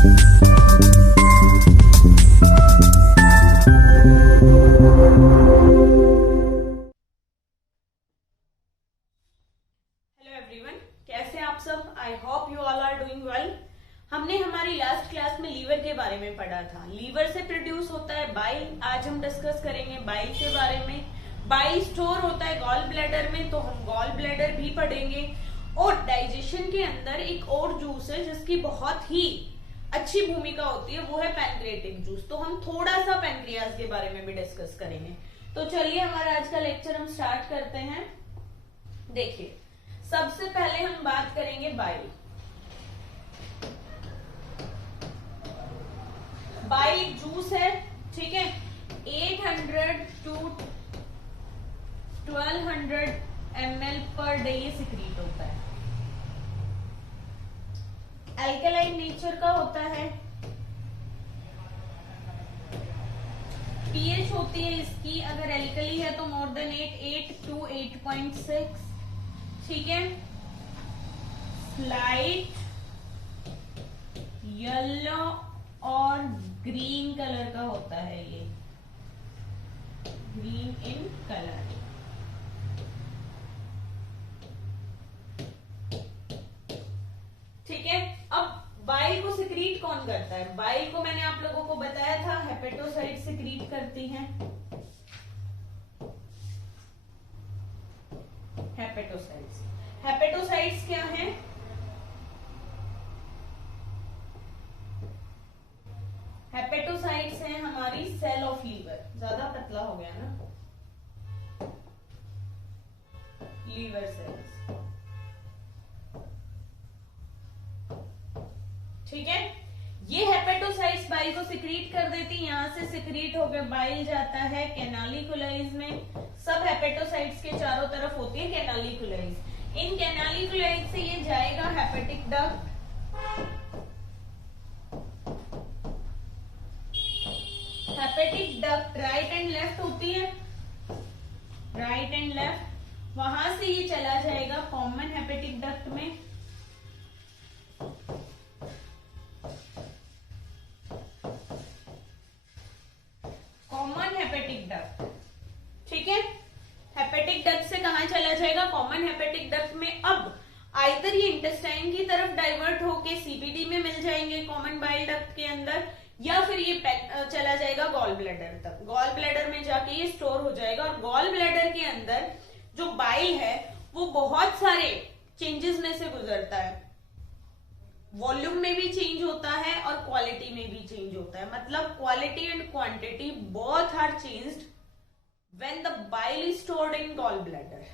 कैसे आप सब? I hope you all are doing well. हमने हमारी लास्ट क्लास में लीवर के बारे में पढ़ा था। लीवर से प्रोड्यूस होता है बाइल। आज हम डिस्कस करेंगे बाइल के बारे में। बाइल स्टोर होता है गॉल ब्लैडर में, तो हम गॉल ब्लैडर भी पढ़ेंगे। और डाइजेशन के अंदर एक और जूस है जिसकी बहुत ही अच्छी भूमिका होती है, वो है पैनक्रियाटिक जूस। तो हम थोड़ा सा पैनक्रियाज के बारे में भी डिस्कस करेंगे। तो चलिए हमारा आज का लेक्चर हम स्टार्ट करते हैं। देखिए, सबसे पहले हम बात करेंगे बाइल। बाइल जूस है, ठीक है। 800 to 1200 ml पर डे ये सिक्रीट होता है। अल्कलाइन नेचर का होता है। पीएच होती है इसकी, अगर एल्कली है तो मोर देन 8 to 8.6, ठीक है। स्लाइट येलो और ग्रीन कलर का होता है, ये ग्रीन इन कलर। ठीक है। अब बाइल को सिक्रीट कौन करता है? बाइल को मैंने आप लोगों को बताया था हेपेटोसाइट सिक्रीट करती हैं। हेपेटोसाइट्स, हेपेटोसाइट्स क्या है? हेपेटोसाइट्स हैं हमारी सेल ऑफ लीवर। ज्यादा पतला हो गया ना, लीवर सेल्स, ठीक है। ये हेपेटोसाइट्स बाइल को सिक्रीट कर देती, यहां से सिक्रीट होकर बाइल जाता है कैनालिकुलाइज में। सब हेपेटोसाइट्स के चारों तरफ होती है कैनालिकुलाइज। इन कैनालिकुलाइज से ये जाएगा hepatic duct. Hepatic duct right and left होती है, राइट एंड लेफ्ट। वहां से ये चला जाएगा कॉमन हेपेटिक डक्ट में। कॉमन हेपेटिक डक्ट, ठीक है। हेपेटिक डक्ट से कहां चला जाएगा? कॉमन हेपेटिक डक्ट में। अब आइदर ये इंटेस्टाइन की तरफ डाइवर्ट होके सीबीडी में मिल जाएंगे कॉमन बाइल डक्ट के अंदर, या फिर ये चला जाएगा गॉल ब्लैडर तक। गॉल ब्लैडर में जाके ये स्टोर हो जाएगा। और गॉल ब्लैडर के अंदर जो बाइल है वो बहुत सारे चेंजेस में से गुजरता है। वॉल्यूम में भी चेंज होता है और क्वालिटी में भी चेंज होता है। मतलब quality and quantity both are changed when the bile is stored in gall bladder.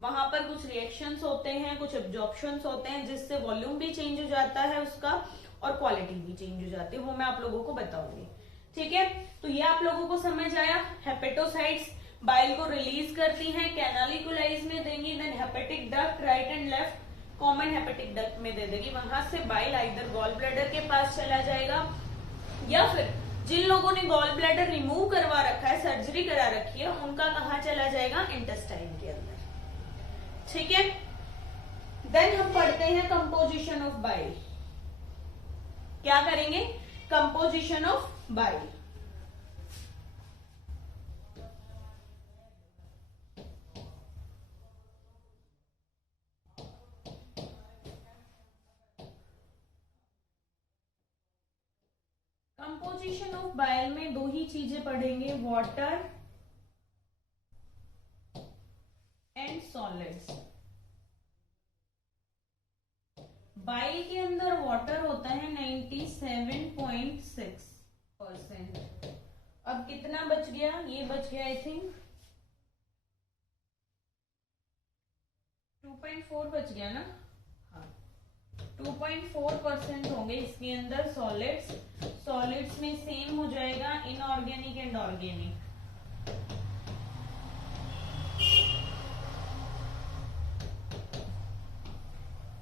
वहां पर कुछ रिएक्शंस होते हैं, कुछ एब्जॉर्प्शंस होते हैं, जिससे वॉल्यूम भी चेंज हो जाता है उसका और क्वालिटी भी चेंज हो जाती है। वो मैं आप लोगों को बताऊंगी, ठीक है। तो ये आप लोगों को समझ आया। हेपेटोसाइट्स बाइल को रिलीज करती हैं, कैनालिकुलाइज में देंगी, then hepatic duct right and left common hepatic duct में दे देगी। वहां से बाइल आइदर गॉल ब्लैडर के पास चला जाएगा, या फिर जिन लोगों ने गॉल ब्लैडर रिमूव करवा रखा है, सर्जरी करा रखी है, उनका कहां चला जाएगा? इंटेस्टाइन के अंदर, ठीक है। देन हम पढ़ते हैं कंपोजिशन ऑफ बाइल। क्या करेंगे? Composition of bile. Composition of bile में दो ही चीजें पढ़ेंगे, वाटर एंड सॉलिड्स। बाइल के अंदर वाटर होता है 97.6%। अब कितना बच गया? ये बच गया आई थिंक 2.4 बच गया ना। हाँ, 2.4% होंगे इसके अंदर सॉलिड्स। सॉलिड्स में सेम हो जाएगा इनऑर्गेनिक एंड ऑर्गेनिक।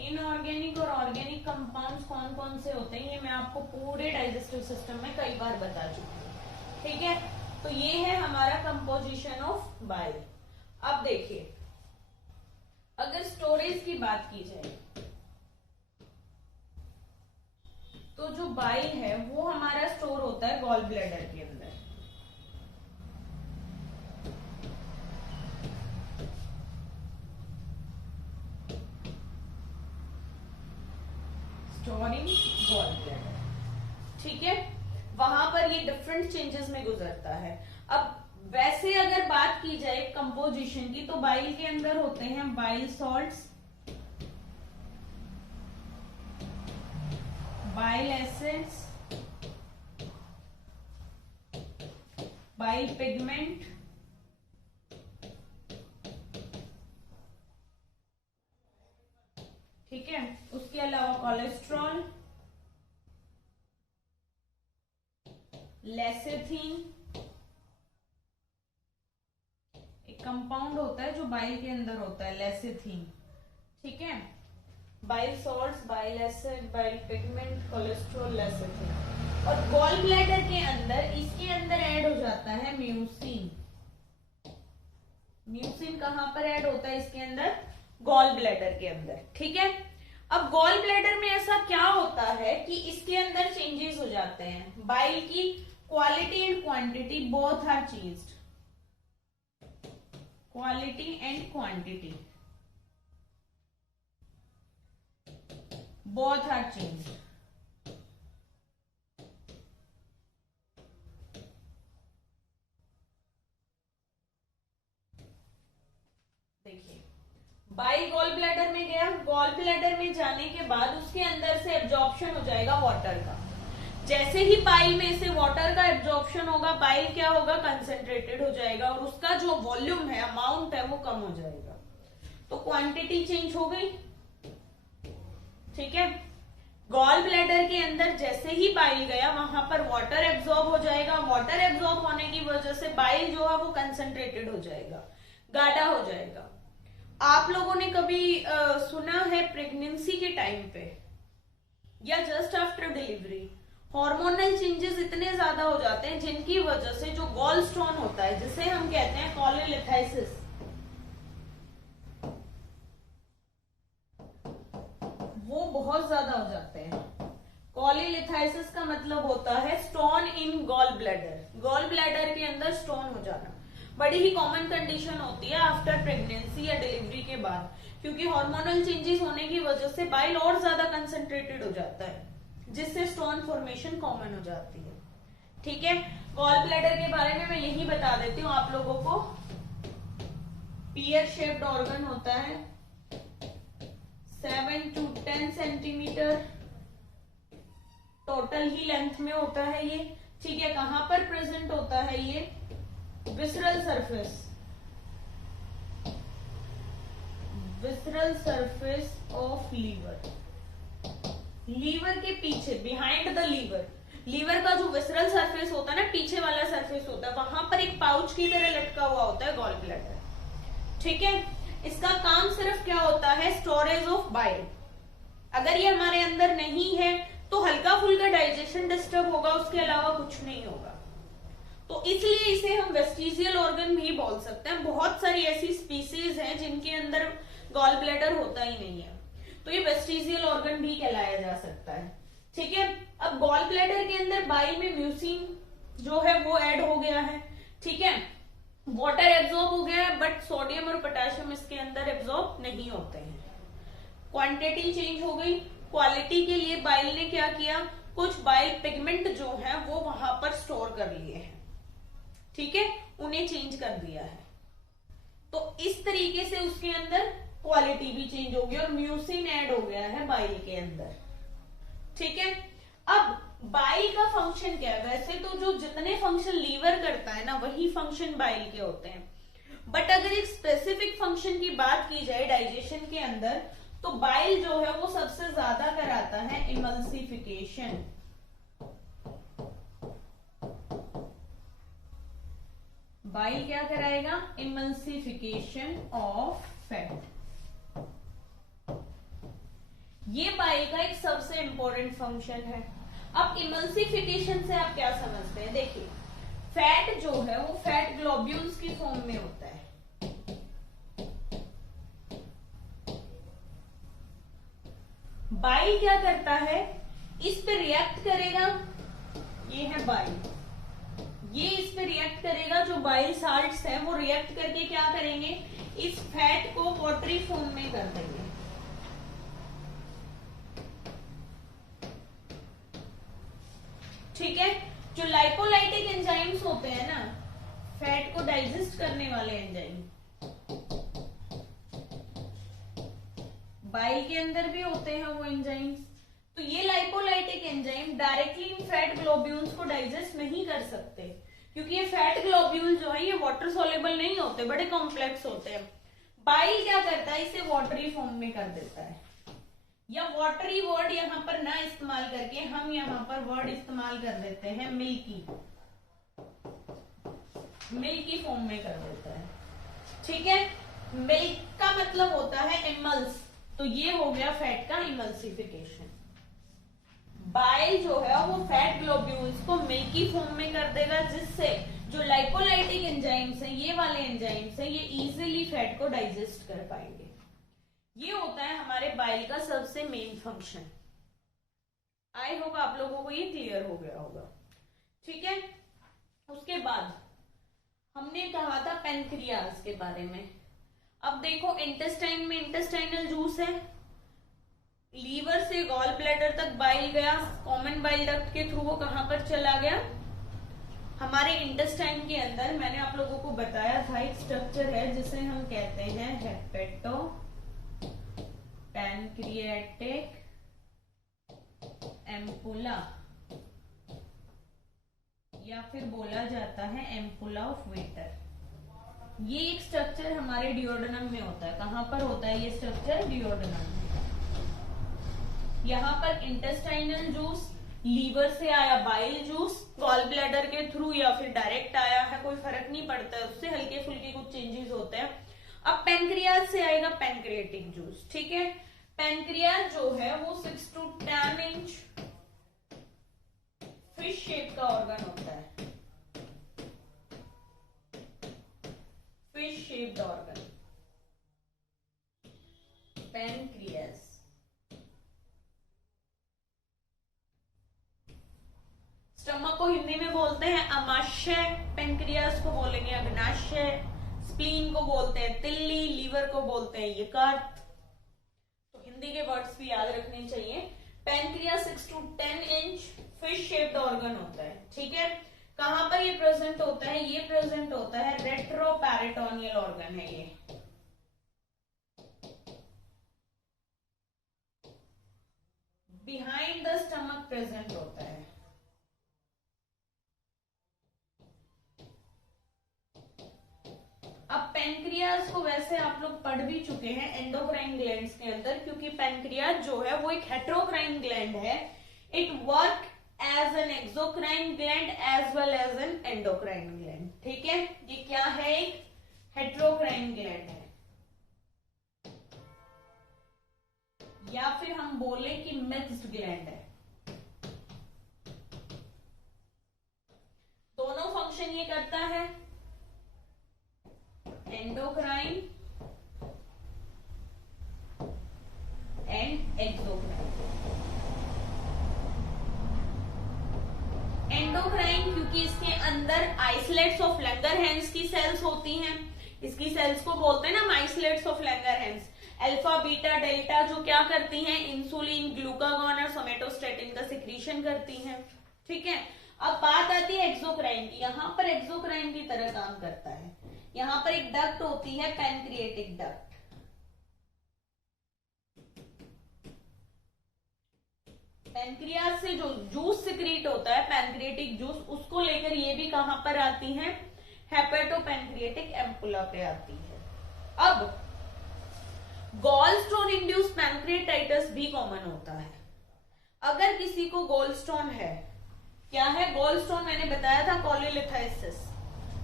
इनऑर्गेनिक और ऑर्गेनिक कंपाउंड्स कौन कौन से होते हैं ये मैं आपको पूरे डाइजेस्टिव सिस्टम में कई बार बता चुकी हूँ, ठीक है। तो ये है हमारा कंपोजिशन ऑफ बाइल। अब देखिए, अगर स्टोरेज की बात की जाए तो जो बाइल है वो हमारा स्टोर होता है गॉल ब्लैडर के अंदर। स्टोरिंग गॉल ब्लैडर, ठीक है। वहां पर ये डिफरेंट चेंजेस में गुजरता है। अब वैसे अगर बात की जाए कंपोजिशन की, तो बाइल के अंदर होते हैं bile salts, bile acids, bile pigment, ठीक है। उसके अलावा कोलेस्ट्रॉल, लेसेथिन, एक कंपाउंड होता है जो बाइल के अंदर होता है, लेसेथिन, ठीक है। Bile salts, bile acid, bile pigment, cholesterol, lecithin. और गॉल ब्लैडर के अंदर, इसके अंदर ऐड हो जाता है म्यूसिन। म्यूसिन कहां पर ऐड होता है? इसके अंदर, गॉल ब्लैडर के अंदर, ठीक है। अब गॉल ब्लैडर में ऐसा क्या होता है कि इसके अंदर चेंजेस हो जाते हैं। बाइल की quality and quantity both are changed, quality and quantity both are changed. देखिए, बाइल गॉल ब्लैडर में गया, गॉल ब्लैडर में जाने के बाद उसके अंदर से एब्जॉर्प्शन हो जाएगा वाटर का। जैसे ही बाइल में से वाटर का एब्जॉर्प्शन होगा, बाइल क्या होगा? कंसेंट्रेटेड हो जाएगा और उसका जो वॉल्यूम है, अमाउंट है, वो कम हो जाएगा। तो क्वांटिटी चेंज हो गई, ठीक है। गॉल ब्लैडर के अंदर जैसे ही बाइल गया, वहां पर वाटर एब्जॉर्ब हो जाएगा। वाटर एब्जॉर्ब होने की वजह से बाइल जो है वो कंसेंट्रेटेड हो जाएगा, गाढ़ा हो जाएगा। आप लोगों ने कभी सुना है प्रेगनेंसी के टाइम पे या just after delivery hormonal changes इतने ज्यादा हो जाते हैं जिनकी वजह से जो गॉल स्टोन होता है, जिसे हम कहते हैं कॉलीलिथाइसिस, वो बहुत ज्यादा हो जाते हैं। कॉलीलिथाइसिस का मतलब होता है stone in gall bladder. Gall bladder के अंदर स्टोन हो जाना बड़ी ही कॉमन कंडीशन होती है आफ्टर प्रेगनेंसी या डिलीवरी के बाद, क्योंकि हार्मोनल चेंजेस होने की वजह से बाइल और ज्यादा कंसंट्रेटेड हो जाता है, जिससे स्टोन फॉर्मेशन कॉमन हो जाती है, ठीक है। गॉल ब्लैडर के बारे में मैं यही बता देती हूँ आप लोगों को। पीयर शेप्ड ऑर्गन होता है, 7 to 10 centimetre total he length में होता है ये, ठीक है। कहां पर प्रेजेंट होता है ये? Visceral surface, visceral surface of liver. Liver के पीछे, बिहाइंड द लीवर, लीवर का जो विसरल सरफेस होता है ना, पीछे वाला सरफेस होता है, वहां पर एक पाउच की तरह लटका हुआ होता है गॉल ब्लैडर, ठीक है। इसका काम सिर्फ क्या होता है? Storage of bile. अगर ये हमारे अंदर नहीं है तो हल्का फुल्का डाइजेशन डिस्टर्ब होगा, उसके अलावा कुछ नहीं होगा। तो इसलिए इसे हम वेस्टिजियल ऑर्गन भी बोल सकते हैं। बहुत सारी ऐसी स्पीसीज हैं जिनके अंदर गॉल ब्लैडर होता ही नहीं है, तो ये वेस्टिजियल ऑर्गन भी कहलाया जा सकता है, ठीक है। अब गॉल ब्लैडर के अंदर बाइल में म्यूसिन जो है वो ऐड हो गया है, ठीक है। वाटर एब्जॉर्ब हो गया है, बट सोडियम और पोटेशियम इसके अंदर एब्जॉर्ब नहीं होते हैं। क्वांटिटी चेंज हो गई। क्वालिटी के लिए बाइल ने क्या किया? कुछ बाइल पिगमेंट जो है वो वहां पर स्टोर कर लिए हैं, ठीक है, उन्हें चेंज कर दिया है। तो इस तरीके से उसके अंदर क्वालिटी भी चेंज होगी और म्यूसिन ऐड हो गया है बाइल के अंदर, ठीक है। अब बाइल का फंक्शन क्या है? वैसे तो जो जितने फंक्शन लीवर करता है ना, वही फंक्शन बाइल के होते हैं, बट अगर एक स्पेसिफिक फंक्शन की बात की जाए डाइजेशन के अंदर, तो बाइल जो है वो सबसे ज्यादा कराता है इमल्सिफिकेशन। बाइल क्या कराएगा? Emulsification of fat. ये बाइल का एक सबसे इंपॉर्टेंट फंक्शन है। अब इमल्सिफिकेशन से आप क्या समझते हैं? देखिए, फैट जो है वो फैट ग्लोब्यूल्स की फॉर्म में होता है। बाइल क्या करता है? इस पे रिएक्ट करेगा, ये है बाइल, ये इस पे रिएक्ट करेगा, जो बाइल साल्ट्स है वो रिएक्ट करके क्या करेंगे, इस फैट को वाटरी फॉर्म में कर देंगे। ठीक है, जो लाइपोलाइटिक एंजाइम्स होते हैं ना, फैट को डाइजेस्ट करने वाले एंजाइम, बाइल के अंदर भी होते हैं वो एंजाइम्स, तो ये लाइपोलाइटिक एंजाइम डायरेक्टली इन फैट ग्लोब्यूल्स को डाइजेस्ट नहीं कर सकते, क्योंकि ये फैट ग्लोब्यूल जो है ये वाटर सोल्यूबल नहीं होते, बड़े कॉम्प्लेक्स होते हैं। बाइल क्या करता है, इसे वाटरी फॉर्म में कर देता है, या वाटरी वर्ड यहां पर ना इस्तेमाल करके हम यहां पर वर्ड इस्तेमाल कर देते हैं मिल्की, मिल्की फॉर्म में कर देता है। ठीक है, मिल्क का मतलब होता है इमल्स, तो ये हो गया फैट का इमल्सिफिकेशन। बाइल जो है वो फैट ग्लोब्यूल्स को मिल्की फॉर्म में कर देगा, जिससे जो लाइपोलाइटिक एंजाइम्स हैं, ये वाले एंजाइम्स हैं, ये इजीली फैट को डाइजेस्ट कर पाएंगे। ये होता है हमारे बाइल का सबसे मेन फंक्शन। आई होप आप लोगों को ये क्लियर हो गया होगा। ठीक है, उसके बाद हमने कहा था पेनक्रियाज के बारे में। अब देखो, इंटेस्टाइन में इंटेस्टाइनल जूस है, लीवर से गॉल ब्लैडर तक बाइल गया, कॉमन बाइल डक्ट के थ्रू वो कहां पर चला गया, हमारे इंटेस्टाइन के अंदर। मैंने आप लोगों को बताया था एक स्ट्रक्चर है जिसे हम कहते हैं हेपेटो पैनक्रियाटिक एम्पुला, या फिर बोला जाता है एम्पुला ऑफ वेटर। ये एक स्ट्रक्चर हमारे डिओडेनम में होता है। कहां पर होता है ये स्ट्रक्चर? डिओडेनम में। यहाँ पर इंटेस्टाइनल जूस, लीवर से आया बाइल जूस, गॉल ब्लैडर के थ्रू या फिर डायरेक्ट आया है, कोई फर्क नहीं पड़ता है, उससे हल्के फुल्के कुछ चेंजेस होते हैं। अब पेनक्रियाज से आएगा पेनक्रियाटिक जूस। ठीक है, पेनक्रियाज जो है वो 6 to 10 इंच फिश शेप का ऑर्गन होता है, fish shaped organ pancreas. Stomach को हिंदी में बोलते हैं अमाशय, पेनक्रियाज को बोलेंगे अग्नाशय, स्प्लीन को बोलते हैं तिल्ली, लीवर को बोलते हैं यकृत। तो हिंदी के वर्ड्स भी याद रखने चाहिए। Pancreas 6 to 10 inch fish shaped organ होता है। ठीक है, कहां पर ये प्रेजेंट होता है? ये प्रेजेंट होता है रेट्रोपैरिटोनियल ऑर्गन है ये, बिहाइंड द स्टमक प्रेजेंट होता है। अब पेनक्रियाज को वैसे आप लोग पढ़ भी चुके हैं एंडोक्राइन ग्लैंड्स के अंदर, क्योंकि पेनक्रियाज जो है वो एक हेट्रोक्राइन ग्लैंड है। It work as an exocrine gland as well as an endocrine gland. ठीक है, ये क्या है? एक हेट्रोक्राइन ग्लैंड है, या फिर हम बोले कि मिक्स्ड ग्लैंड है। दोनों फंक्शन ये करता है, एंडोक्राइन एंड एक्सोक्राइन। एंडोक्राइन क्योंकि इसके अंदर आइसोलेट्स ऑफ लैंगरहैंस की सेल्स होती हैं, इसकी सेल्स को बोलते हैं ना isolates of Langerhans. Alpha beta delta जो क्या करती हैं? इंसुलिन, ग्लूकागॉन और सोमेटोस्टेटिन का सिक्रीशन करती हैं। ठीक है, अब बात आती है एक्सोक्राइन की। यहां पर एक्सोक्राइन की तरह काम करता है। यहां पर एक डक्ट होती है पैनक्रिएटिक डक्ट, पैनक्रियाज से जो जूस सिक्रीट होता है पैनक्रिएटिक जूस, उसको लेकर ये भी कहां पर आती है? हेपेटोपैनक्रिएटिक एम्पुला पे आती है। अब गॉल स्टोन इंड्यूस पैनक्रिएटाइटिस भी कॉमन होता है। अगर किसी को गॉल स्टोन है, क्या है गॉल स्टोन? मैंने बताया था कॉलीलिथाइसिस।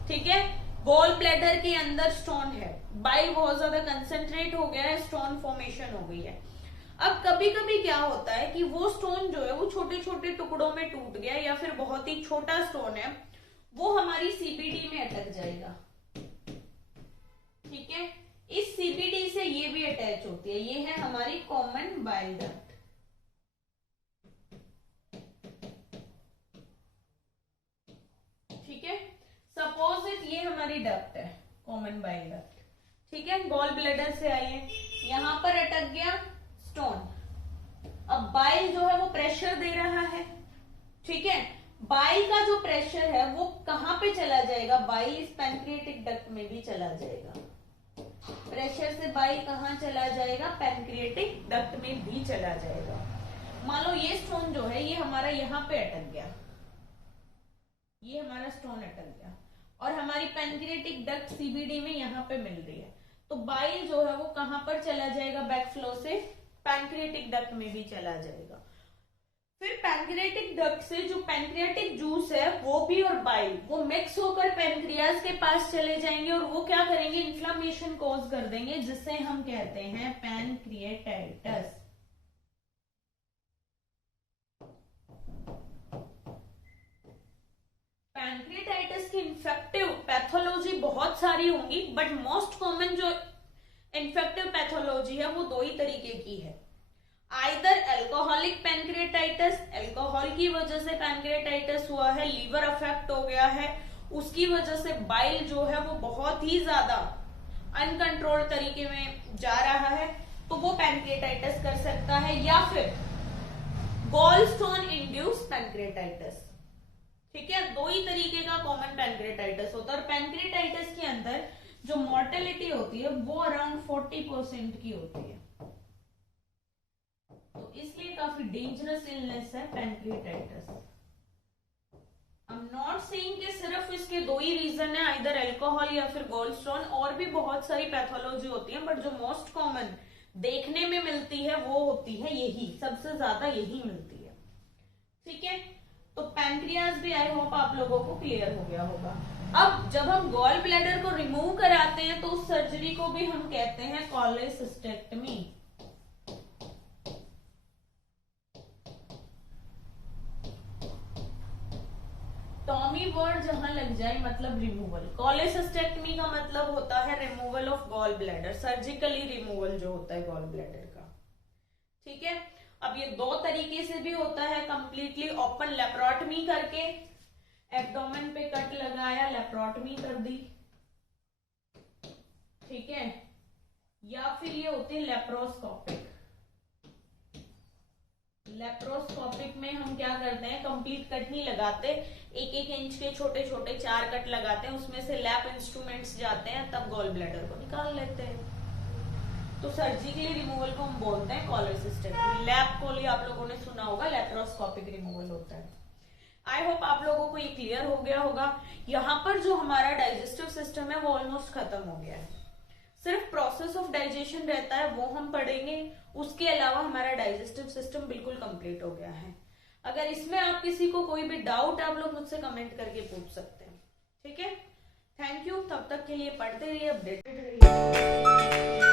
ठीक है, गॉल ब्लैडर के अंदर स्टोन है, बाइल बहुत ज्यादा कंसेंट्रेट हो गया है, स्टोन फॉर्मेशन हो गई है। अब कभी कभी क्या होता है कि वो स्टोन जो है वो छोटे छोटे टुकड़ों में टूट गया, या फिर बहुत ही छोटा स्टोन है, वो हमारी सीबीडी में अटक जाएगा। ठीक है, इस सीबीडी से ये भी अटैच होती है, ये है हमारी कॉमन बाइल डक्ट। ये हमारी डक्ट है, कॉमन बाइल डक्ट। ठीक है, गॉल ब्लैडर से आई है, यहां पर अटक गया स्टोन। अब बाइल जो है वो प्रेशर दे रहा है। ठीक है, बाइल का जो प्रेशर है वो कहां पे चला जाएगा, बाइल इस पैनक्रिएटिक डक्ट में भी चला जाएगा। प्रेशर से बाइल कहां चला जाएगा, पैनक्रिएटिक डक्ट में भी चला जाएगा। मान लो ये स्टोन जो है ये हमारा यहाँ पे अटक गया, ये हमारा स्टोन अटक गया और हमारी पैनक्रिएटिक डक्ट सीबीडी में यहाँ पे मिल रही है, तो बाइल जो है वो कहां पर चला जाएगा, बैकफ्लो से पैनक्रिएटिक डक्ट में भी चला जाएगा। फिर पैनक्रिएटिक डक्ट से जो पैनक्रियाटिक जूस है वो भी और बाइल वो मिक्स होकर पैनक्रियाज के पास चले जाएंगे और वो क्या करेंगे, इन्फ्लामेशन कॉज कर देंगे, जिसे हम कहते हैं पैनक्रिएटाइटिस। पैनक्रिएटाइटिस की इन्फेक्टिव पैथोलॉजी बहुत सारी होंगी, बट मोस्ट कॉमन जो इन्फेक्टिव पैथोलॉजी है वो दो ही तरीके की है। आइदर एल्कोहलिक पैनक्रिएटाइटिस, अल्कोहल की वजह से पैनक्रिएटाइटिस हुआ है, लीवर अफेक्ट हो गया है, उसकी वजह से बाइल जो है वो बहुत ही ज्यादा अनकंट्रोल्ड तरीके में जा रहा है, तो वो पैनक्रिएटाइटिस कर सकता है, या फिर गॉल स्टोन इंड्यूस पैनक्रिएटाइटिस। ठीक है, दो ही तरीके का कॉमन पैनक्रिएटाइटिस होता है और पैनक्रिएटाइटिस के अंदर जो मॉर्टेलिटी होती है वो अराउंड 40% की होती है, तो इसलिए काफी डेंजरस इलनेस है पैनक्रिएटाइटिस। आई एम नॉट सेइंग कि सिर्फ इसके दो ही रीजन है, आइदर अल्कोहल या फिर गॉल स्टोन, और भी बहुत सारी पैथोलॉजी होती है, बट जो मोस्ट कॉमन देखने में मिलती है वो होती है यही, सबसे ज्यादा यही मिलती है। ठीक है, तो पैनक्रियाज भी आई होप आप लोगों को क्लियर हो गया होगा। अब जब हम गॉल ब्लैडर को रिमूव कराते हैं तो उस सर्जरी को भी हम कहते हैं कोलेसिस्टेक्टमी। टॉमी वर्ड जहां लग जाए मतलब रिमूवल। कोलेसिस्टेक्टमी का मतलब होता है removal of gall bladder, surgically removal जो होता है गॉल ब्लैडर का। ठीक है, अब ये दो तरीके से भी होता है, कंप्लीटली ओपन लेप्रोटमी करके, एब्डोमेन पे कट लगाया, लेप्रोटमी कर दी। ठीक है, या फिर ये होती है लेप्रोस्कोपिक। लेप्रोस्कोपिक में हम क्या करते हैं, कंप्लीट कट नहीं लगाते, 1-1 इंच के छोटे छोटे 4 कट लगाते हैं, उसमें से लैप इंस्ट्रूमेंट्स जाते हैं, तब गॉल ब्लैडर को निकाल लेते हैं। तो सर्जिकली रिमूवल को हम बोलते हैं कोलेसिस्टेक्टमी। लैप कोली आप लोगों ने सुना होगा, लेप्रोस्कोपिक रिमूवल होता है। आई होप आप लोगों को ये क्लियर हो गया होगा। यहाँ पर जो हमारा डाइजेस्टिव सिस्टम है वो ऑलमोस्ट खत्म हो गया है, सिर्फ प्रोसेस ऑफ डाइजेशन रहता है वो हम पढ़ेंगे, उसके अलावा हमारा डाइजेस्टिव सिस्टम बिल्कुल कंप्लीट हो गया है। अगर इसमें आप किसी को कोई भी डाउट आप लोग मुझसे कमेंट करके पूछ सकते हैं। ठीक है, थैंक यू, तब तक के लिए पढ़ते रहिए, अपडेटेड रहिए।